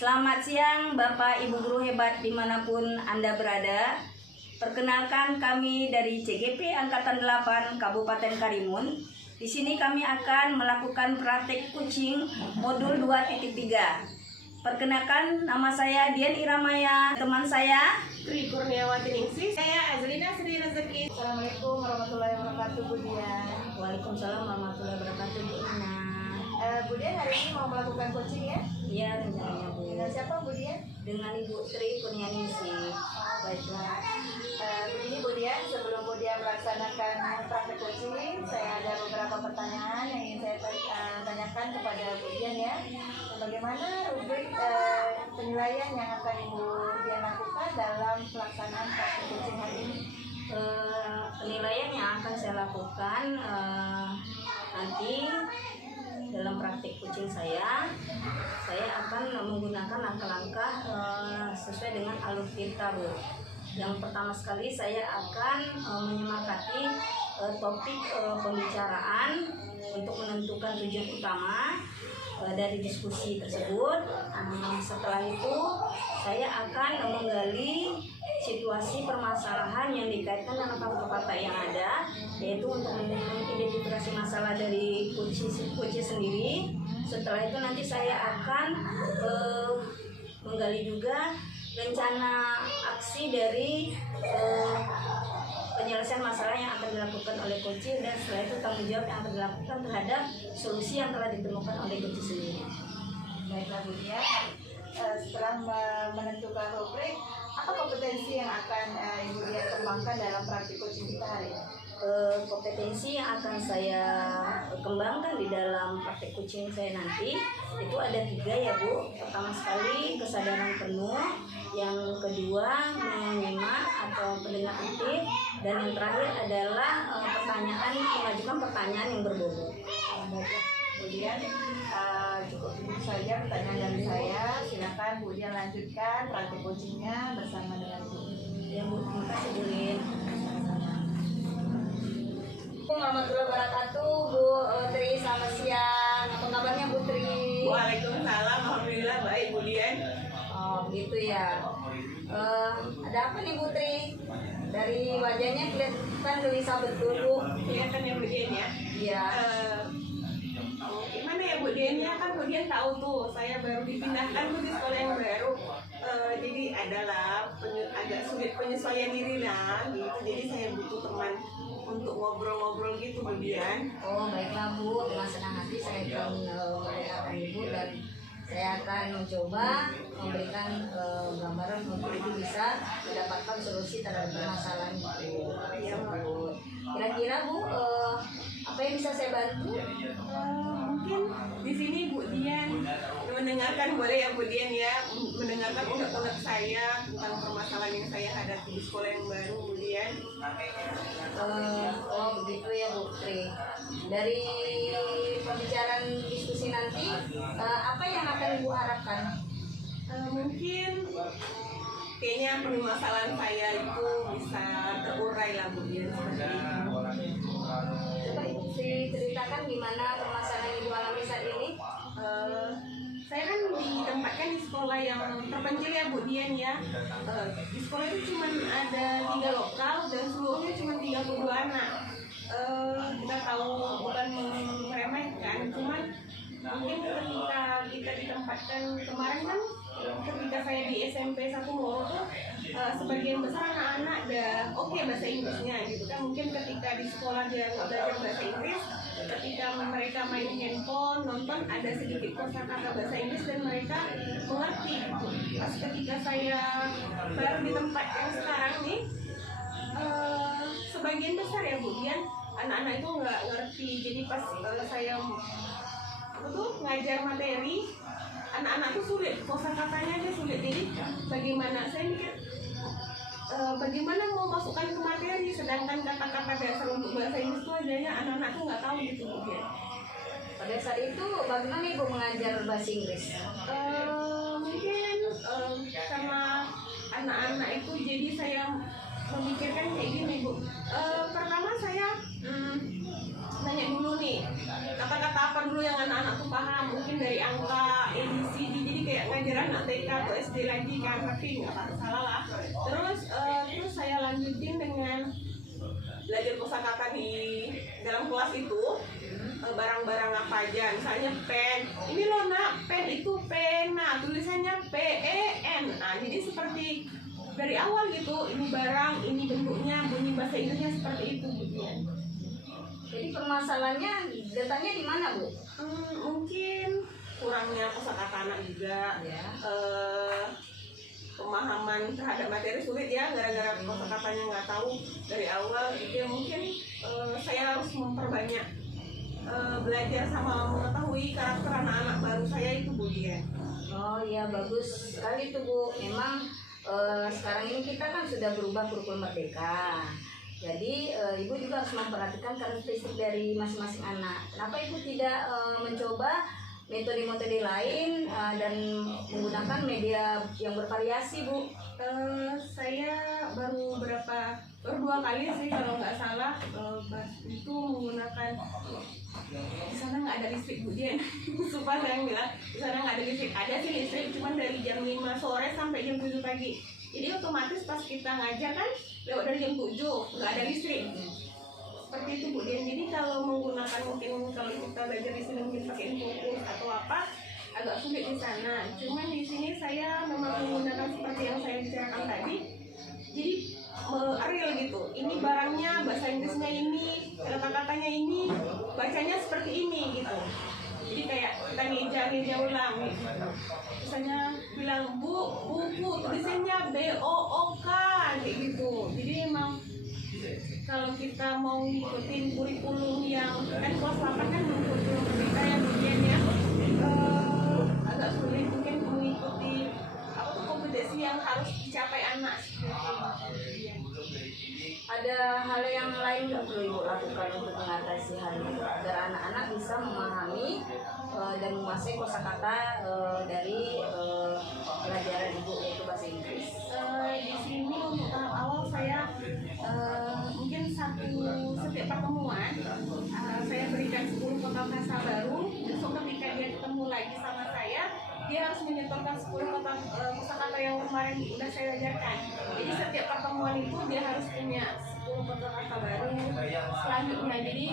Selamat siang Bapak Ibu Guru hebat dimanapun Anda berada. Perkenalkan kami dari CGP Angkatan 8 Kabupaten Karimun. Di sini kami akan melakukan praktek kucing modul 2.3. Perkenalkan, nama saya Dian Iramaya, teman saya Tri Kurniawati Ningsih. Saya Azlina Sri Rezeki. Assalamualaikum warahmatullahi wabarakatuh, Bu Dian. Waalaikumsalam warahmatullahi wabarakatuh, Bu Ina. Bu Dian hari ini mau melakukan coaching ya? Iya, rencananya Bu. Dengan siapa Bu Dian? Dengan Ibu Tri Kurnianingsih. Baiklah. Begini Bu Dian, sebelum Bu Dian melaksanakan praktek coaching, saya ada beberapa pertanyaan yang ingin saya tanyakan kepada Bu Dian ya. Bagaimana rubrik penilaian yang akan Ibu Dian lakukan dalam pelaksanaan praktek coaching hari ini? Penilaian yang akan saya lakukan nanti dalam praktik kucing saya akan menggunakan langkah-langkah sesuai dengan alur kita, Bu. Yang pertama sekali saya akan menyemangati topik pembicaraan untuk menentukan tujuan utama dari diskusi tersebut. Setelah itu saya akan menggali situasi permasalahan yang dikaitkan dengan fakta-fakta yang ada, yaitu untuk mengidentifikasi masalah dari kunci sendiri. Setelah itu nanti saya akan menggali juga rencana aksi dari penyelesaian masalah yang akan dilakukan oleh kunci, dan setelah itu tanggung jawab yang akan dilakukan terhadap solusi yang telah ditemukan oleh kunci sendiri. Baiklah Bu Dian, setelah menentukan rubrik, apa kompetensi yang akan Ibu Dian kembangkan dalam praktik coaching kita hari ini? Kompetensi yang akan saya kembangkan di dalam praktik coaching saya nanti itu ada 3 ya Bu. Pertama sekali kesadaran penuh, yang kedua menyimak atau pendengar aktif, dan yang terakhir adalah mengajukan pertanyaan yang berbobot. Baiklah Bu Dian, cukup itu saja pertanyaan dari saya. Silakan Bu Dian lanjutkan praktik coachingnya bersama dengan Bu. Ya Bu, terima kasih Bu Lin. Warahmatullahi wabarakatuh, Bu Tri, selamat siang. Apa kabarnya Bu Tri? Waalaikumsalam, alhamdulillah baik Bu Dian. Oh gitu ya. Ada apa nih Bu Tri? Dari wajahnya kelihatan gelisah betul Bu. Kelihatan ya Bu Dian ya? Iya. Gimana ya Bu Dian ya, kan Bu Dian tahu tuh saya baru dipindahkan tuh di sekolah yang baru. Jadi adalah agak sulit penyesuaian diri lah gitu. Jadi saya butuh teman untuk ngobrol-ngobrol gitu Bu Dian. Oh baiklah Bu, dengan senang hati saya akan mendengarkan Ibu, dan saya akan mencoba memberikan gambaran untuk Ibu bisa mendapatkan solusi terhadap permasalahan itu. Kira-kira Bu, apa yang bisa saya bantu? Mungkin di sini Bu Dian mendengarkan, boleh ya Bu Dian ya, mendengarkan unek-unek saya tentang permasalahan yang saya hadapi di sekolah yang baru Bu Dian. Oh begitu ya Bu Tri. Dari pembicaraan diskusi nanti, apa yang akan Ibu harapkan? Mungkin kayaknya permasalahan saya itu bisa terurai lah Bu Dian seperti itu. Coba Ibu ceritakan gimana permasalahan Ibu alami saat ini. Saya kan ditempatkan di sekolah yang terpencil ya Bu Dian ya. Di sekolah itu cuma ada 3 lokal dan seluruhnya cuma 32 anak. Kita tahu bukan meremehkan, cuman mungkin ketika kita ditempatkan kemarin kan, ketika saya di SMP 1 Moro tuh sebagian besar anak-anak udah oke bahasa Inggrisnya gitu kan. Mungkin ketika di sekolah dia belajar bahasa Inggris, ketika mereka main handphone, nonton, ada sedikit kosakata bahasa Inggris dan mereka mengerti gitu. Pas ketika saya baru di tempat yang sekarang nih, sebagian besar ya Bu Dian, anak-anak itu nggak ngerti. Jadi pas saya ngajar materi, anak-anak tuh sulit, kosakatanya aja sulit. Jadi bagaimana saya mikir, bagaimana mau masukkan ke materi, sedangkan kata-kata dasar untuk bahasa Inggris itu adanya anak-anak tuh nggak tahu gitu Bu Dian. Pada saat itu bagaimana Ibu mengajar bahasa Inggris? Mungkin sama anak-anak itu, jadi saya memikirkan kayak gini Bu. Pertama saya nanya dulu nih, kata-kata apa dulu yang anak-anak tuh paham, mungkin dari angka, ABCD, jadi kayak kayak ngajar anak TK atau SD lagi kan, tapi nggak salah lah. Terus saya lanjutin dengan belajar kosakata di dalam kelas itu. Barang-barang apa aja, misalnya pen, ini loh nak, pen itu pena, tulisannya PEN. Nah, jadi seperti dari awal gitu, ini barang, ini bentuknya, bunyi bahasa Inggrisnya seperti itu gitu ya. Jadi permasalahannya datangnya di mana, Bu? Mungkin kurangnya kosakata anak juga, Ya. pemahaman terhadap materi sulit ya, gara-gara kosakatanya nggak tahu dari awal gitu ya. Mungkin saya harus memperbanyak belajar sama mengetahui karakter anak-anak baru saya itu, Bu Dian. Oh iya, bagus sekali tuh, Bu. Memang sekarang ini kita kan sudah berubah kurikulum merdeka. Jadi Ibu juga harus memperhatikan karakteristik dari masing-masing anak. Kenapa Ibu tidak mencoba metode-metode lain dan menggunakan media yang bervariasi, Bu? Saya baru 2 kali sih kalau nggak salah itu menggunakan, di sana nggak ada listrik, Bu Dian. Sumpah saya bilang di sana nggak ada listrik. Ada sih listrik, cuman dari jam 5 sore sampai jam 7 pagi. Jadi otomatis pas kita ngajar kan lewat dari jam 7 nggak ada listrik. Seperti itu, Bu Dian. Jadi kalau menggunakan, mungkin kalau kita belajar di sini mungkin pakai fokus atau apa, agak sulit di sana. Cuman di sini saya memang menggunakan seperti yang saya bicarakan tadi. Jadi real gitu. Ini barangnya, bahasa Inggrisnya ini, kata-katanya ini, bacanya seperti ini gitu. Jadi kayak kita ngeja ulang gitu. Misalnya bilang buku, tulisannya BOOK kayak gitu. Jadi emang kalau kita mau ngikutin kurikulum yang kan kelas 8 kan kurikulum merdeka ya, kemudian ya agak sulit mungkin mengikuti kompetensi yang harus dicapai anak. Ada hal yang lain nggak perlu Ibu lakukan untuk mengatasi hal ini agar anak-anak bisa memahami dan menguasai kosakata dari pelajaran Ibu, yaitu bahasa Inggris? Di sini untuk tahap awal saya mungkin setiap pertemuan saya berikan 10 kata baru. Besok ketika dia ketemu lagi sama saya, dia harus menyetorkan 10 kosakata yang kemarin udah saya ajarkan. Jadi setiap pertemuan itu dia harus punya 10 kata baru selanjutnya. Jadi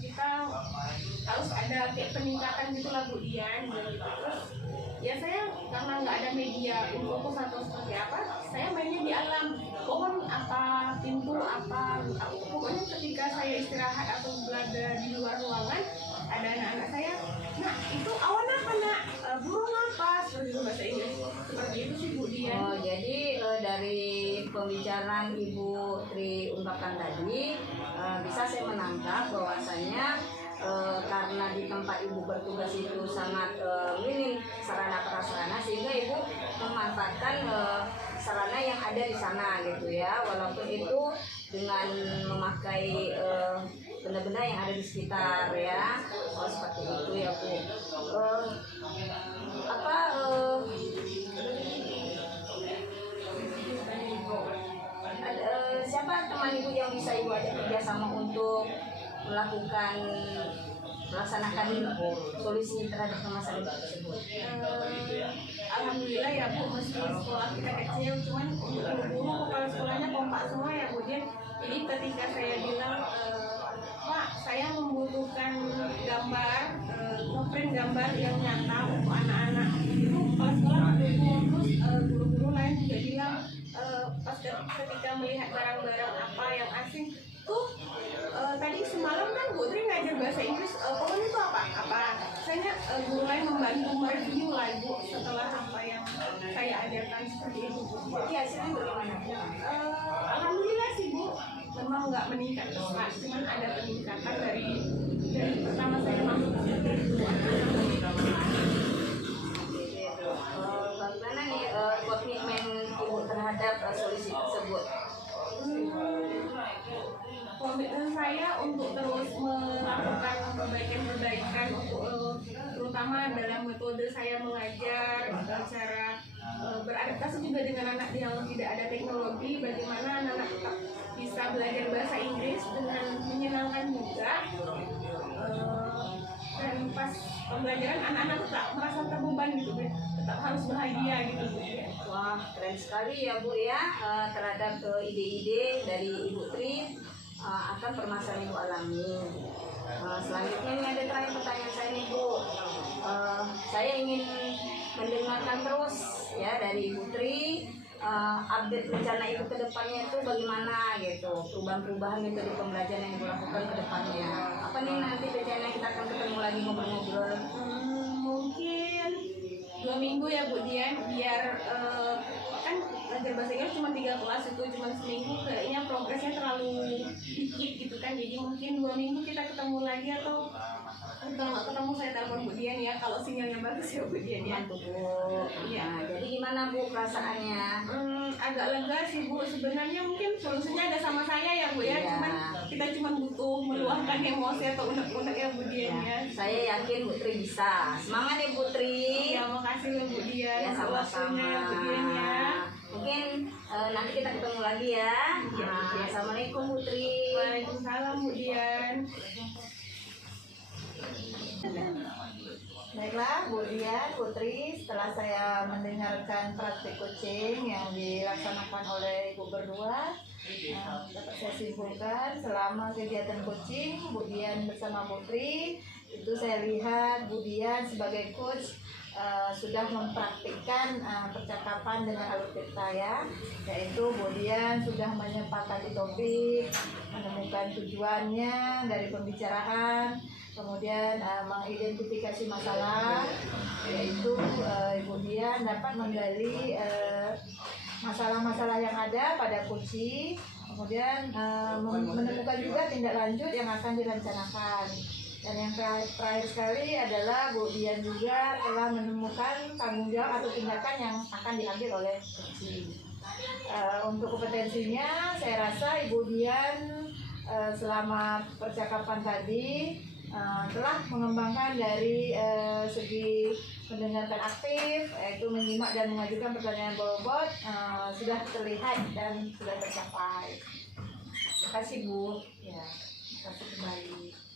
kita harus ada kayak peningkatan gitu lah, Bu Dian. Terus ya saya karena nggak ada media fokus atau seperti apa, saya mainnya di alam, pohon apa, pintu apa, pokoknya ketika saya istirahat atau berada di luar ruangan, ada anak-anak saya, nah itu awan apa nak, burung apa, seperti itu bahasa Inggris. Seperti itu sih, Bu Dian. Oh, jadi dari pembicaraan Ibu Tri ungkapkan tadi, bisa saya menangkap bahwasanya karena di tempat Ibu bertugas itu sangat minim sarana prasarana, sehingga Ibu memanfaatkan sarana yang ada di sana gitu ya, walaupun itu dengan memakai benda-benda yang ada di sekitar ya. Oh, seperti itu ya, Bu. Siapa teman Ibu yang bisa Ibu ajak kerjasama untuk melakukan melaksanakan solusi terhadap permasalahan tersebut? Alhamdulillah ya, Bu, meski sekolah kita kecil, cuman untuk guru kepala sekolahnya kompak semua ya, Bu Dian. Jadi ketika saya bilang, Pak, saya membutuhkan gambar, ngeprint gambar yang nyata untuk anak-anak, itu kepala sekolah mendukung. Terus guru-guru lain juga bilang, pas ketika melihat barang-barang apa yang asing tuh, tadi semalam kan Bu Tri ngajar bahasa Inggris, pokoknya itu apa? Saya guru lain membantu mereview lah, Bu, setelah apa yang saya ajarkan seperti itu, Bu. Jadi hasilnya bagaimana? Alhamdulillah sih, Bu, memang nggak meningkat pesat, cuman ada peningkatan dari pertama saya masuk seperti itu. Bagaimana nih komitmen Ibu terhadap solusi tersebut? Komitmen saya untuk terus melakukan perbaikan untuk terutama dalam metode saya mengajar, cara beradaptasi juga dengan anak yang tidak ada teknologi, bagaimana anak-anak tetap bisa belajar bahasa Inggris dengan menyenangkan juga. Dan pas pembelajaran anak-anak tuh tak merasa terbeban gitu Bu, tetap harus bahagia gitu Bu ya. Wah, keren sekali ya Bu ya, terhadap ide-ide dari Ibu Tri akan permasalahan yang Ibu alami. Selanjutnya ini ada terakhir pertanyaan saya nih Bu. Saya ingin mendengarkan terus ya dari Ibu Tri, update rencana Ibu ke depannya itu bagaimana gitu, perubahan-perubahan metode pembelajaran yang Ibu lakukan ke depannya. Apa nih nanti rencana kita akan ketemu lagi ngobrol-ngobrol? Mungkin 2 minggu ya Bu Dian, biar kan belajar bahasa Inggris cuma 3 kelas itu cuma seminggu, kayaknya progresnya terlalu dikit gitu kan, jadi mungkin 2 minggu kita ketemu lagi, atau kalau nggak ketemu saya telepon Bu Dian ya kalau sinyalnya bagus ya Bu Dian ya. Mantap Bu. Iya. Nah, jadi gimana Bu perasaannya? Agak lega sih Bu, sebenarnya mungkin solusinya ada sama saya ya Bu ya, Iya. kita cuma butuh meluahkan emosi atau unek-unek ya Bu Dian ya. Saya yakin Bu Tri bisa. Semangat ya Bu Tri. Ya makasih ya Bu Dian, Ya sama-sama. waktunya ya Bu Dian ya. Mungkin nanti kita ketemu lagi ya. Assalamualaikum Bu Tri. Waalaikumsalam Bu Dian. Baiklah Bu Dian, Putri, setelah saya mendengarkan praktik coaching yang dilaksanakan oleh Ibu berdua, dapat saya simpulkan selama kegiatan coaching Bu Dian bersama Putri, itu saya lihat Bu Dian sebagai coach sudah mempraktikkan percakapan dengan alutsista ya, yaitu Bu Dian sudah menyepakati topik, menemukan tujuannya dari pembicaraan, kemudian mengidentifikasi masalah, yaitu Ibu Dian dapat menggali masalah-masalah yang ada pada kunci, kemudian menemukan juga tindak lanjut yang akan direncanakan. Dan yang terakhir sekali adalah Bu Dian juga telah menemukan tanggung jawab atau tindakan yang akan diambil oleh kunci. Untuk kompetensinya, saya rasa Ibu Dian selama percakapan tadi telah mengembangkan dari segi mendengarkan aktif, yaitu menyimak dan mengajukan pertanyaan bobot, sudah terlihat dan sudah tercapai. Terima kasih Bu. Ya, terima kasih kembali.